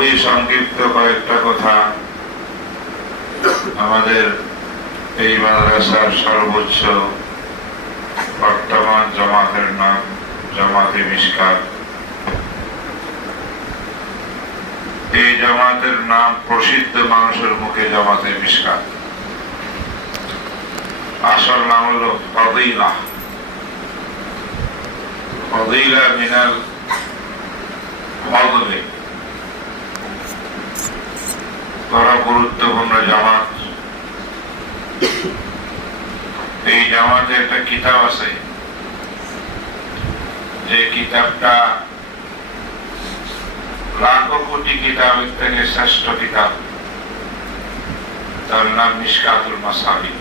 খুবই সংক্ষিপ্ত কয়েকটা কথা। আমাদের এই মাদ্রাসার সর্বোচ্চ বর্তমান জমাতের নাম জমাতে মিসকাত এই জামাতের নাম প্রসিদ্ধ মানুষের মুখে জামাতে মিসকাত আসল নাম হলো ফদিলা। ফদিলা মিনাল ফদলে। বড় গুরুত্বপূর্ণ জামাত। এই জামাতে একটা কিতাব আছে। যে কিতাবটা লাখো কোটি কিতাবের থেকে শ্রেষ্ঠ কিতাব। তার নাম মিসকাতুল মাসাবি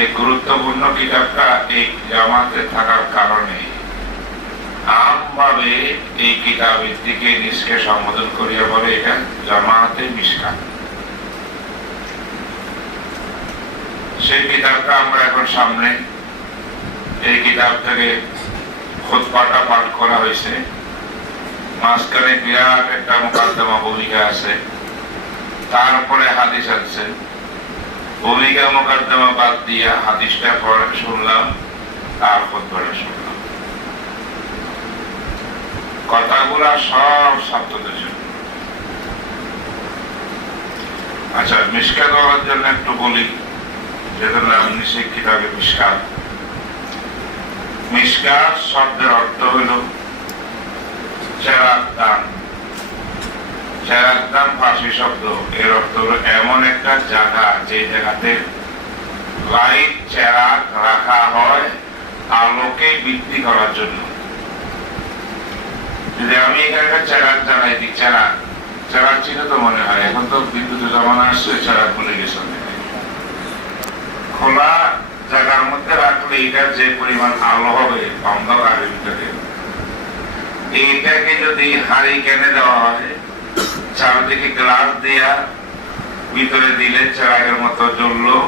এই গুরুত্বপূর্ণ কিতাবটা এই জামাতে থাকার কারণে আমভাবে এই কিতাবের দিকে নিজকে সম্বোধন করিয়া বলে এটা জামাতে সেই কিতাবটা আমরা এখন সামনে, এই কিতাব থেকে পাঠ করা হয়েছে। মাঝখানে বিরাট একটা মোকাদ্দমা ভূমিকা আছে। তারপরে হাদিস আছে। ভূমিকা মোকাদ্দমা বাদ দিয়া হাদিসটা পড়ে শুনলাম, আর শুনলাম। কথাগুলা সব ছাত্রদের জন্য। আচ্ছা মিসকা করার জন্য একটু বলি যেহেতু নাম নিশ্চিত কিতাবে মিসকাত। মিসকাত শব্দের অর্থ হইল চেরাক দান। চেরাক শব্দ, এর অর্থ হলো এমন একটা জায়গা যে জায়গাতে লাইট, চেরাক রাখা হয় আলোকে বৃদ্ধি করার জন্য। যদি আমি এখানে একটা চেরাক জ্বালাই দিই চেরাক চেরাক ছিল তো মনে হয়, এখন তো বিদ্যুতের জমানা আসছে চেরাক বলে গেছে খোলা জায়গার মধ্যে রাখলে এটার যে পরিমাণ আলো হবে অন্ধকারের ভিতরে এইটাকে যদি হাড়ি কেনে দেওয়া হয়, চারদিকে গ্লাস দেয়া ভিতরে দিলে চেরাগের মতো জ্বললো।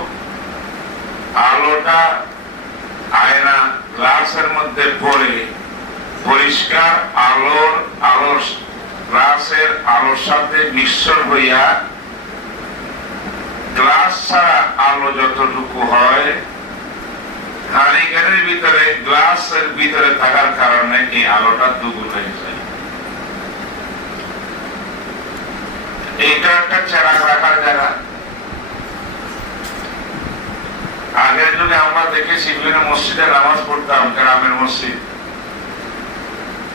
আলোটা আয়না, গ্লাসের মধ্যে পড়ে পরিষ্কার আলোর আলোর গ্লাসের আলোর সাথে মিশ্রণ হইয়া গ্লাস ছাড়া আলো যতটুকু হয় হারিকেনের ভিতরে, গ্লাসের ভিতরে থাকার কারণে এই আলোটা দুগুণ হয়ে যায়। এইটা একটা চেরাক রাখার জায়গা। আগের যুগে আমরা দেখেছি বিভিন্ন মসজিদে নামাজ পড়তাম, গ্রামের মসজিদ।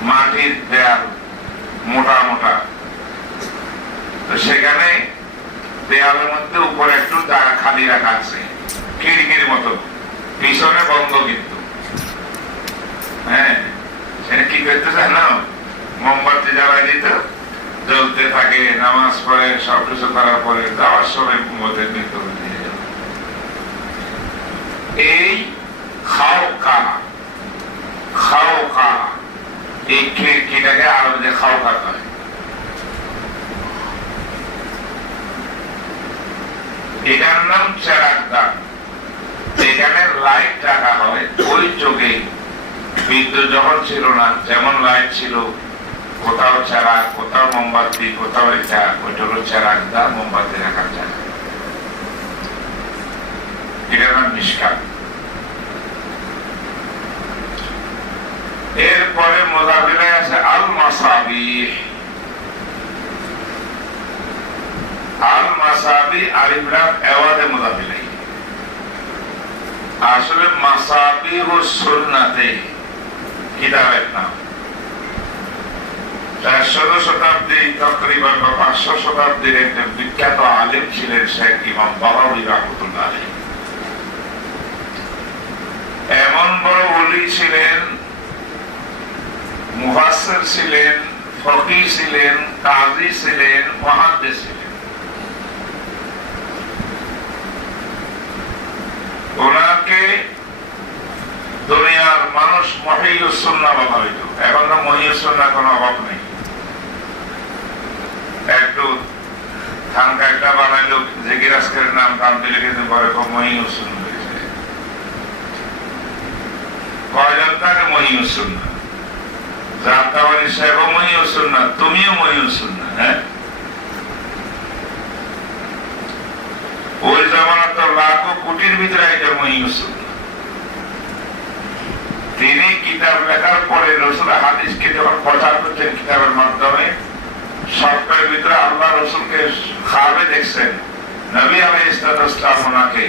মাটির দেয়াল মোটা মোটা। তো সেখানে দেয়ালের মধ্যে উপরে একটু জায়গা খালি রাখা আছে, খিড়কির মতো। পিছনে বন্ধ কিন্তু। হ্যাঁ সেটা কি করতে চায় না? মোমবাতি জ্বালাই দিত, জ্বলতে থাকে, নামাজ পড়ে সব কিছু করার পরে যাওয়ার সময় মধ্যে মৃত্যু দিয়ে যাবে এই খাও কা খাও কা এই খিড়কিটাকে আরবিতে খাও খাতে হয় এটার নাম চেরাক দান যেখানে লাইট রাখা হয় ওই যুগে বিদ্যুৎ যখন ছিল না, যেমন লাইট ছিল, কোথাও চেরাক, কোথাও মোমবাতি, কোথাও এটা, ওইটা হলো চেরাক দা মোমবাতি রাখার জায়গা। এটার নাম নিষ্কার এরপরে মোজাবিলায় আছে আল মাসাবি আল মাসাবি আলিমরাম এওয়াদে মোজাবিলাই আসলে মাসাবি ও সুন্নাতে কিতাবের নাম। চারশো শতাব্দী তকরিবান বা পাঁচশো শতাব্দীর একজন বিখ্যাত আলিম ছিলেন শেখ ইমাম বাবাউরি রহমতুল্লাহ এমন বড় অলি ছিলেন মুহাসির ছিলেন, ফকি ছিলেন, কাজী ছিলেন মহাদ্দে ছিলেন। ওনাকে দুনিয়ার মানুষ মহিউসন্না বলা হইত। এখন তো মহিউসন্না কোনো অভাব নেই। একটু ধান কাটা বানাইলো জেগির আজকের নাম কাম দিলে কিন্তু পরে মহিউসন্না কয়জন তাকে মহিউসন্না জানতাবাড়ি সাহেব মহিউসুন না তুমিও মহিউসুন না হ্যাঁ? তিনি কিতাব লেখার পরে রসুল হাদিসকে যখন প্রচার করছেন কিতাবের মাধ্যমে স্বপ্নের ভিতরে আল্লাহ রসুলকে খাবে দেখছেন। নবী আলাই ইসলাম ওনাকে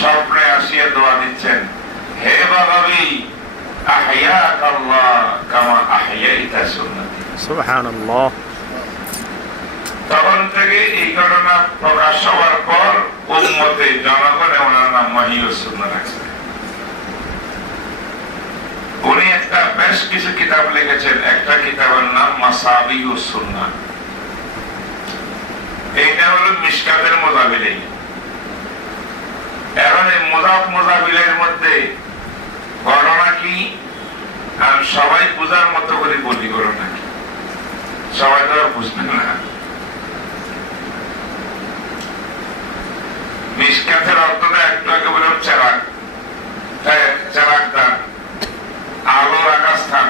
স্বপ্নে আসিয়া দোয়া দিচ্ছেন, হে বাবাবি আহইয়াক আল্লাহ কামা আহইয়াইতা সুন্নতি। সুবহানাল্লাহ। তখন থেকে এই ঘটনা প্রকাশ হওয়ার পর উম্মতে জনগণে ওনার নাম মহিউসুন্ন রাখছে উনি একটা বেশ কিছু কিতাব লিখেছেন। একটা কিতাবের নাম মাসাবি সুন্না এইটা হলো মিসকাতের মোজাবিলেই এখন এই মোজাব মোজাবিলের মধ্যে ঘটনা আমি সবাই বুঝার মতো করে বলি ঘটনা কি সবাই তো আর বুঝবেন না। মিসকাতের অর্থটা একটু আগে বললাম চেরাক চেরাক দান আলো রাখা স্থান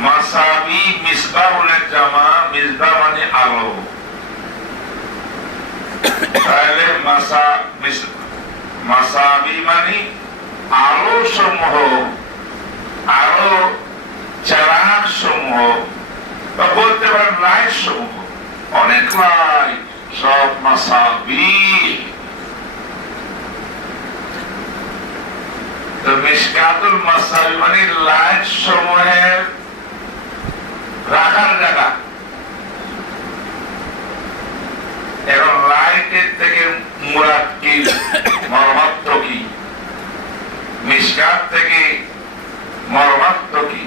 মাসাবি মিসবা বলে জামা, মিসবা মানে আলো। তাহলে মিস- মাসাবি মানে আলো সমূহ আলো চারাক সমূহ বা বলতে পারেন লাইট সমূহ অনেক লাইট সব মাসাবি তো মানে লাইট সমূহের রাখার জায়গা এখন লাইটের থেকে মুরাদ কি, মর্মাত্ম কি? মিসকাত থেকে মর্মাত্ম কি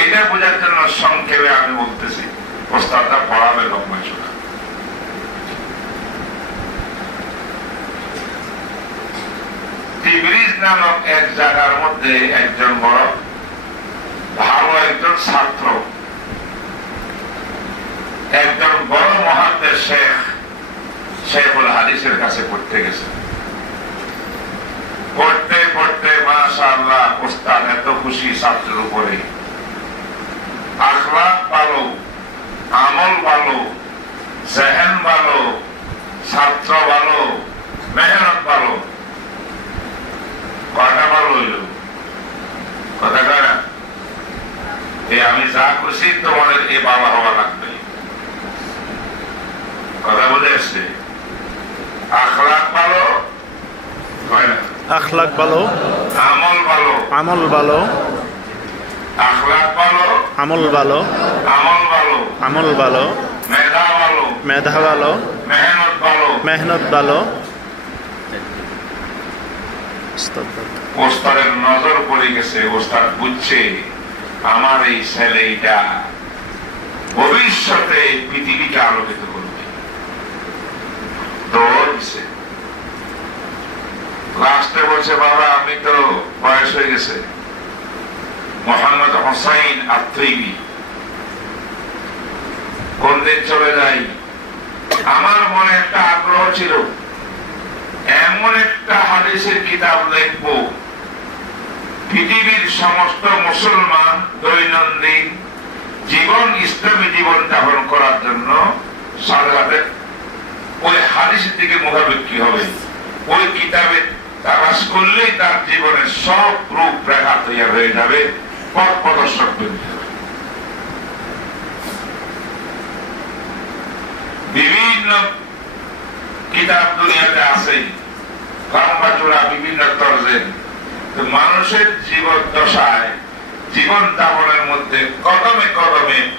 এটা বোঝার জন্য সংক্ষেপে আমি বলতেছি প্রস্তাবটা পড়াবে লম্বা চূড়া তিবরিজ নামক এক জায়গার মধ্যে একজন বড়, ভালো একজন ছাত্র। একজন বড় মহাত্মের শেখ, শেখুল হাদিসের কাছে পড়তে গেছে পড়তে পড়তে ওস্তাদ, এত খুশি ছাত্রের উপরে। আখলাক ভালো, আমল ভালো, জেহেন ভালো, ছাত্র ভালো, মেহনত ভালো। কয়টা ভালো হইল? কথা কয় এ আমি যা করছি, তোমাদের এ বাবা হওয়া লাগবে। কথা বুঝে আসছে? আখলাক ভালো হয় না? আখলাক ভালো আমল ভালো। আমল ভালো। আখলাক ভালো। আমল ভালো। আমল ভালো। আমল ভালো। মেধা ভালো। মেধা ভালো। মেহনত ভালো। মেহনত ভালো। ওস্তাদের নজর পড়ে গেছে ওস্তাদ বুঝছে আমার এই ছেলেটা ভবিষ্যতে পৃথিবীকে আলোকিত করবে। লাস্টে বলছে, বাবা, আমি তো বয়স হয়ে গেছে। মোহাম্মদ হোসাইন আত্মীবি কোন দিন চলে যাই আমার মনে একটা আগ্রহ ছিল, এমন একটা হাদিসের কিতাব লিখব। পৃথিবীর সমস্ত মুসলমান দৈনন্দিন জীবন, ইসলামী জীবন যাপন করার জন্য সাথে ওই হাদিসের দিকে মুখাপেক্ষি হবে। ওই কিতাবে তালাশ করলেই তার জীবনের সব রূপ রেখা তৈরি হয়ে যাবে। পথ প্রদর্শক তৈরি বিভিন্ন কিতাব দুনিয়াতে আছে লম্বা চূড়া বিভিন্ন তর্জের মানুষের জীবন দশায় জীবন যাপনের মধ্যে কদমে কদমে